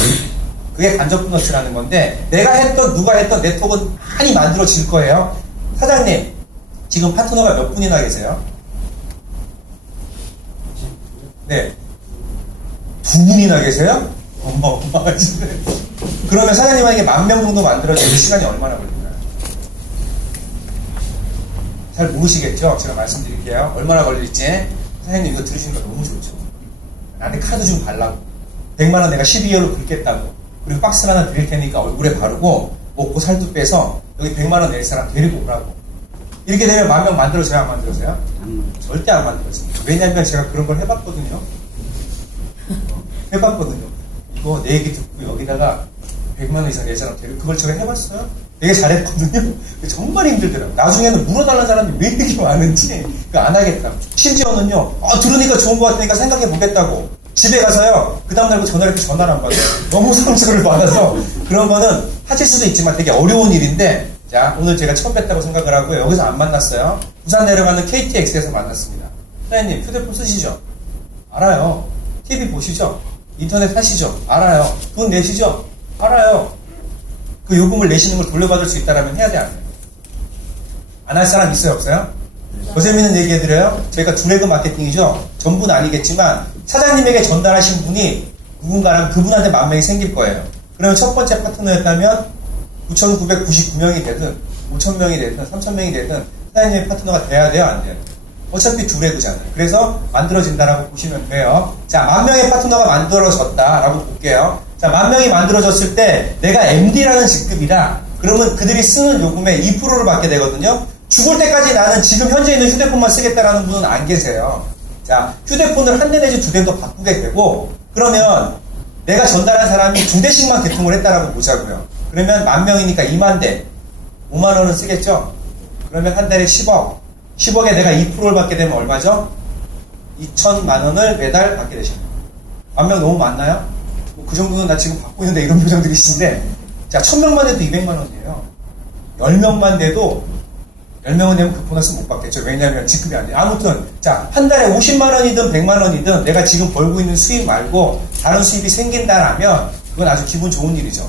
그게 간접 보너스라는 건데 내가 했던 누가 했던 네트워크는 많이 만들어질 거예요. 사장님, 지금 파트너가 몇 분이나 계세요? 네. 2분이나 계세요? 어마어마하시네. 그러면 사장님에게 10,000명 정도 만들어지는 시간이 얼마나 걸릴까요? 잘 모르시겠죠? 제가 말씀드릴게요. 얼마나 걸릴지. 사장님 이거 들으시는 거 너무 좋죠. 나한테 카드 좀 달라고. 100만 원 내가 12개월로 긁겠다고. 그리고 박스 하나 드릴 테니까 얼굴에 바르고 먹고 살도 빼서 여기 100만 원 낼 사람 데리고 오라고. 이렇게 되면 10,000명 만들어져요? 안 만들어져요? 절대 안 만들어집니다. 왜냐하면 제가 그런 걸 해봤거든요. 해봤거든요. 이거 내 얘기 듣고 여기다가 100만 원 이상 낼 사람 데리고 그걸 제가 해봤어요. 되게 잘했거든요. 정말 힘들더라고요. 나중에는 물어달라는 사람이 왜 이렇게 많은지 안 하겠다고. 심지어는요, 들으니까 좋은 것 같으니까 생각해보겠다고. 집에 가서요, 그 다음날 전화를 이렇게 전화를 안 받아요. 너무 상처를 받아서. 그런 거는 하실 수도 있지만 되게 어려운 일인데, 자, 오늘 제가 처음 뵀다고 생각을 하고요. 여기서 안 만났어요. 부산 내려가는 KTX에서 만났습니다. 사장님, 휴대폰 쓰시죠? 알아요. TV 보시죠? 인터넷 하시죠? 알아요. 돈 내시죠? 알아요. 그 요금을 내시는 걸 돌려받을 수 있다면 해야 돼, 안 해요? 안 할 사람 있어요, 없어요? 더 재밌는 얘기 해드려요. 저희가 두레그 마케팅이죠. 전부는 아니겠지만 사장님에게 전달하신 분이 누군가랑 그분한테 10,000명이 생길 거예요. 그러면 첫 번째 파트너였다면 9,999명이 되든 5,000명이 되든 3,000명이 되든 사장님의 파트너가 돼야 돼요, 안 돼요? 어차피 두레그잖아요. 그래서 만들어진다라고 보시면 돼요. 자, 10,000명의 파트너가 만들어졌다라고 볼게요. 자, 10,000명이 만들어졌을 때 내가 MD라는 직급이다. 그러면 그들이 쓰는 요금의 2%를 받게 되거든요. 죽을 때까지 나는 지금 현재 있는 휴대폰만 쓰겠다라는 분은 안 계세요. 자, 휴대폰을 한 대 내지 2대 더 바꾸게 되고, 그러면 내가 전달한 사람이 2대씩만 개통을 했다라고 보자고요. 그러면 10,000명이니까 20,000대, 5만 원은 쓰겠죠? 그러면 한 달에 10억. 10억에 내가 2%를 받게 되면 얼마죠? 2,000만 원을 매달 받게 되십니다. 10,000명 너무 많나요? 그 정도는 나 지금 받고 있는데 이런 표정들이신데, 자, 1,000명만 돼도 200만 원이에요. 10명만 돼도 10명은 되면 그 보너스 못 받겠죠. 왜냐하면 직급이 안 돼요. 아무튼 자, 한 달에 50만 원이든 100만 원이든 내가 지금 벌고 있는 수입 말고 다른 수입이 생긴다라면 그건 아주 기분 좋은 일이죠.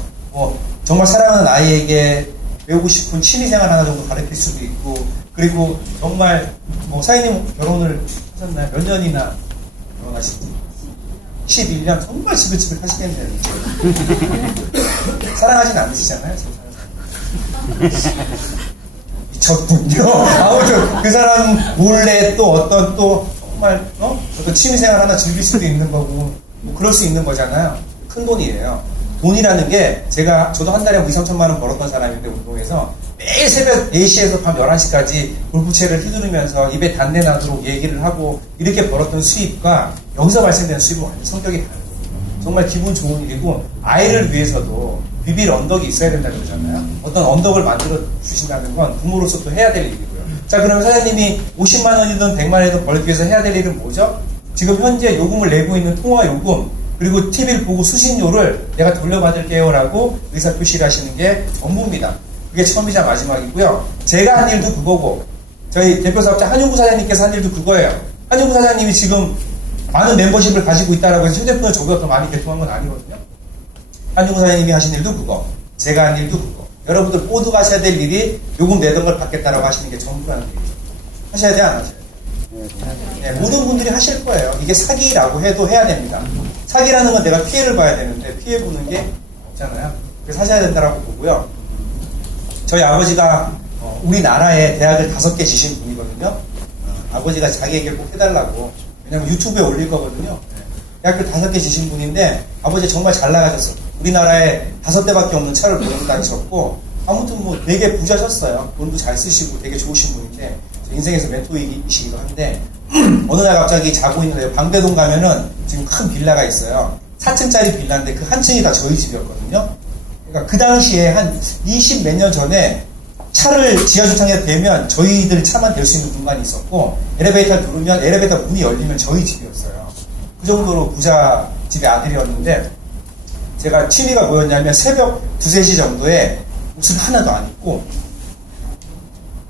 정말 사랑하는 아이에게 배우고 싶은 취미생활 하나 정도 가르칠 수도 있고, 그리고 정말 사장님 결혼을 하셨나요? 몇 년이나 결혼하시고? 11년? 정말 지긋지긋 하시겠네요. 사랑하진 않으시잖아요. 미쳤군요. 아무튼 그 사람 몰래 또 어떤 또 정말 어떤 취미생활 하나 즐길 수도 있는 거고 뭐 그럴 수 있는 거잖아요. 큰 돈이에요. 돈이라는 게 저도 한 달에 2, 3천만 원 벌었던 사람인데 운동해서 매일 새벽 4시에서 밤 11시까지 골프채를 휘두르면서 입에 단내 나도록 얘기를 하고 이렇게 벌었던 수입과 여기서 발생되는 수입은 완전 성격이 다르고 정말 기분 좋은 일이고 아이를 위해서도 비빌 언덕이 있어야 된다고 그러잖아요. 어떤 언덕을 만들어 주신다는 건 부모로서 또 해야 될 일이고요. 자, 그러면 사장님이 50만 원이든 100만 원이든 벌기 위해서 해야 될 일은 뭐죠? 지금 현재 요금을 내고 있는 통화 요금 그리고 TV를 보고 수신료를 내가 돌려받을게요 라고 의사표시를 하시는 게 전부입니다. 그게 처음이자 마지막이고요. 제가 한 일도 그거고 저희 대표사업자 한용구 사장님께서 한 일도 그거예요. 한용구 사장님이 지금 많은 멤버십을 가지고 있다라고 해서 휴대폰을 저보다 더 많이 개통한 건 아니거든요. 한용구 사장님이 하신 일도 그거, 제가 한 일도 그거. 여러분들 모두가 하셔야 될 일이 요금 내던 걸 받겠다라고 하시는 게 전부라는 얘기죠. 하셔야 돼, 안 하셔야 돼? 네, 모든 분들이 하실 거예요. 이게 사기라고 해도 해야 됩니다. 사기라는 건 내가 피해를 봐야 되는데 피해 보는 게 없잖아요. 그래서 하셔야 된다라고 보고요. 저희 아버지가 우리나라에 대학을 5개 지신 분이거든요. 아버지가 자기 얘기를 꼭 해달라고. 왜냐면 유튜브에 올릴 거거든요. 대학교 5개 지신 분인데 아버지 정말 잘 나가셨어요. 우리나라에 5대밖에 없는 차를 보내고 다니셨고 아무튼 뭐 되게 부자셨어요. 돈도 잘 쓰시고 되게 좋으신 분인데 인생에서 멘토이시기도 한데 어느 날 갑자기 자고 있는데 방배동 가면은 지금 큰 빌라가 있어요. 4층짜리 빌라인데 그 한 층이 다 저희 집이었거든요. 그러니까 그 당시에 한 20 몇 년 전에 차를 지하주차장에 대면 저희들 차만 댈 수 있는 공간이 있었고 엘리베이터를 누르면 엘리베이터 문이 열리면 저희 집이었어요. 그 정도로 부자 집의 아들이었는데 제가 취미가 뭐였냐면 새벽 2, 3시 정도에 옷을 하나도 안 입고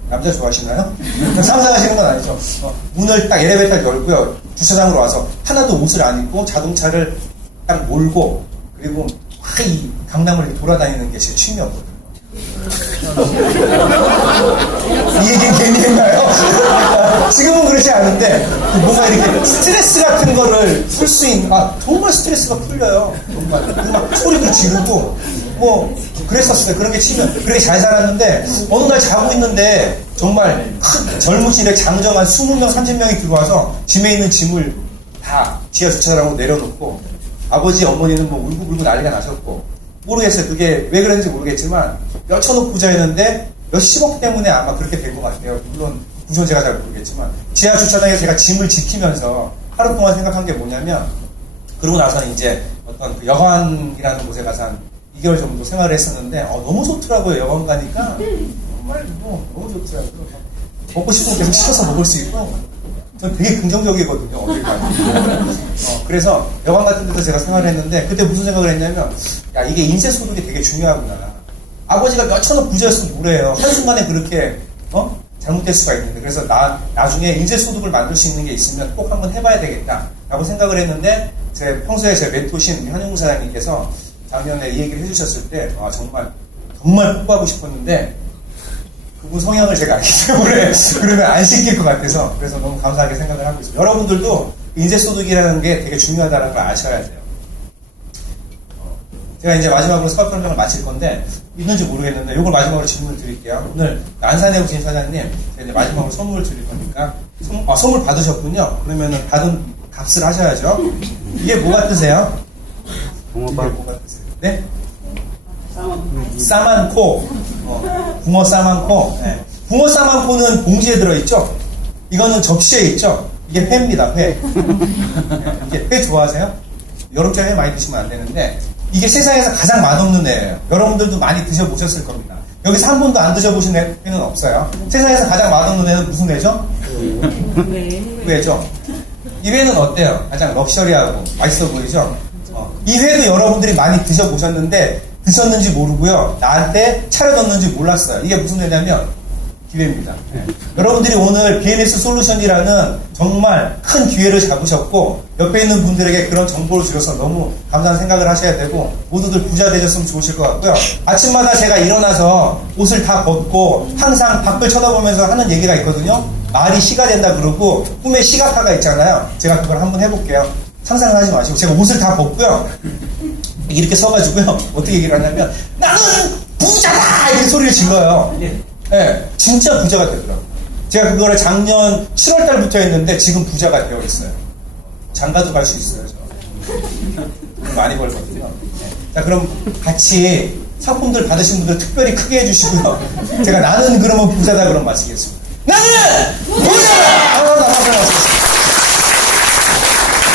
남자 좋아하시나요? 상상하시는 건 아니죠. 문을 딱 엘리베이터를 열고요. 주차장으로 와서 하나도 옷을 안 입고 자동차를 딱 몰고 그리고 막 이 강남을 이렇게 돌아다니는 게 제 취미였거든요. 이 얘기는 괜히 했나요? 지금은 그렇지 않은데 뭔가 이렇게 스트레스 같은 거를 풀 수 있는 정말 스트레스가 풀려요. 정말 막 소리도 지르고 뭐 그랬었어요. 그런 게 치면 그렇게 잘 살았는데 어느 날 자고 있는데 정말 큰 젊으신데 장정한 20명 30명이 들어와서 짐에 있는 짐을 다 지하 주차장으로 내려놓고 아버지 어머니는 뭐 울고 난리가 나셨고 모르겠어요. 그게 왜 그런지 모르겠지만 몇천억 부자였는데 몇십억 때문에 아마 그렇게 된 것 같아요. 물론 구조는 제가 잘 모르겠지만 지하 주차장에 제가 짐을 지키면서 하루 동안 생각한 게 뭐냐면 그러고 나서는 이제 어떤 그 여관이라는 곳에 가서 한 2개월 정도 생활을 했었는데 너무 좋더라고요. 여관 가니까 정말 뭐 너무 좋더라고요. 먹고 싶으면 계속 시켜서 먹을 수 있고 전 되게 긍정적이거든요. 어딜 가든. 그래서 여관 같은 데서 제가 생활을 했는데 그때 무슨 생각을 했냐면 야 이게 인쇄소득이 되게 중요하구나. 아버지가 몇천억 부자였으면 뭐래요. 한순간에 그렇게 잘못될 수가 있는데 그래서 나중에 인쇄소득을 만들 수 있는 게 있으면 꼭 한번 해봐야 되겠다 라고 생각을 했는데 평소에 제 멘토신 한용구 사장님께서 작년에 이 얘기를 해주셨을 때 정말 뽑아보고 싶었는데 그분 성향을 제가 알기 때문에 그러면 안 시킬 것 같아서 그래서 너무 감사하게 생각을 하고 있습니다. 여러분들도 인쇄소득이라는 게 되게 중요하다는 걸 아셔야 돼요. 제가 이제 마지막으로 사업 설명을 마칠 건데 있는지 모르겠는데 이걸 마지막으로 질문을 드릴게요. 오늘 안산에 오신 사장님 제가 이제 마지막으로 선물을 드릴 거니까 선물 받으셨군요. 그러면은 받은 값을 하셔야죠. 이게 뭐 같으세요? 이게 뭐 같으세요? 네? 싸만코. 붕어 싸만코. 네. 붕어 싸만코는 봉지에 들어있죠? 이거는 접시에 있죠? 이게 회입니다, 회. 이게 회 좋아하세요? 여름철에 회 많이 드시면 안 되는데, 이게 세상에서 가장 맛없는 회예요. 여러분들도 많이 드셔보셨을 겁니다. 여기서 한 번도 안 드셔보신 회는 없어요. 세상에서 가장 맛없는 회는 무슨 회죠? 회죠. 이 회는 어때요? 가장 럭셔리하고 맛있어 보이죠? 이 회도 여러분들이 많이 드셔보셨는데, 드셨는지 모르고요. 나한테 차려줬는지 몰랐어요. 이게 무슨 회냐면 기회입니다. 네. 여러분들이 오늘 BNS 솔루션이라는 정말 큰 기회를 잡으셨고 옆에 있는 분들에게 그런 정보를 주셔서 너무 감사한 생각을 하셔야 되고 모두들 부자 되셨으면 좋으실 것 같고요. 아침마다 제가 일어나서 옷을 다 벗고 항상 밖을 쳐다보면서 하는 얘기가 있거든요. 말이 시가 된다 그러고 꿈에 시각화가 있잖아요. 제가 그걸 한번 해볼게요. 상상을 하지 마시고 제가 옷을 다 벗고요. 이렇게 서가지고요. 어떻게 얘기를 하냐면 나는 부자다! 이렇게 소리를 질러요. 예, 진짜 부자가 되더라고요. 제가 그거를 작년 7월 달부터 했는데 지금 부자가 되어 있어요. 장가도 갈 수 있어요. 저. 많이 벌거든요. 네. 자, 그럼 같이 상품들 받으신 분들 특별히 크게 해주시고요. 제가 나는 그러면 부자다 그럼 마치겠습니다. 나는